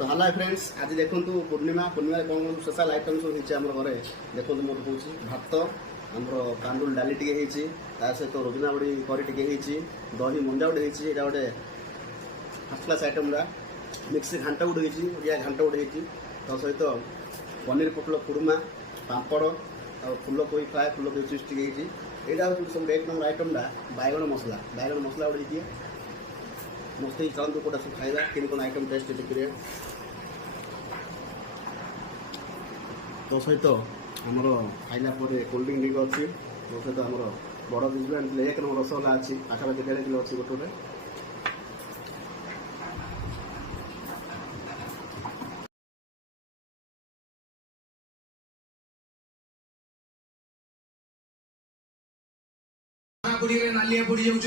तो हला फ्रेंड्स आज देखो पूर्णिमा पूर्णिमा कौन कौन स्पेशल आइटम सब होते घरे देखो मोर कौन भात आमर कांडुल डाली टे सहित रोजना बड़ी करी टे दही मंजा गोटे होती गोटे फर्स्ट क्लास आइटम गुड़ा मिक्स घाट गोटे होती घाट गोटे होती सहित पनीर पोटल कुर्मा पापड़ और फुलकोबी फ्राए फुलकोबी चिप्स टे यहाँ हूँ सब एक नंबर आइटमटा बैगण मसला गोटे होती मस्त ही चलते कौटा सब खाଇବା कि कौन आइटम टेस्ट देखिए तो सहित आमर खाइला कोल्ड ड्रिंक टी अच्छी तो सहित आमर बड़ बिजनेस एक नंबर रसगोला अच्छी पाखापाखि 1.5 किलो अच्छी गोटे नालिया पड़ जाऊँ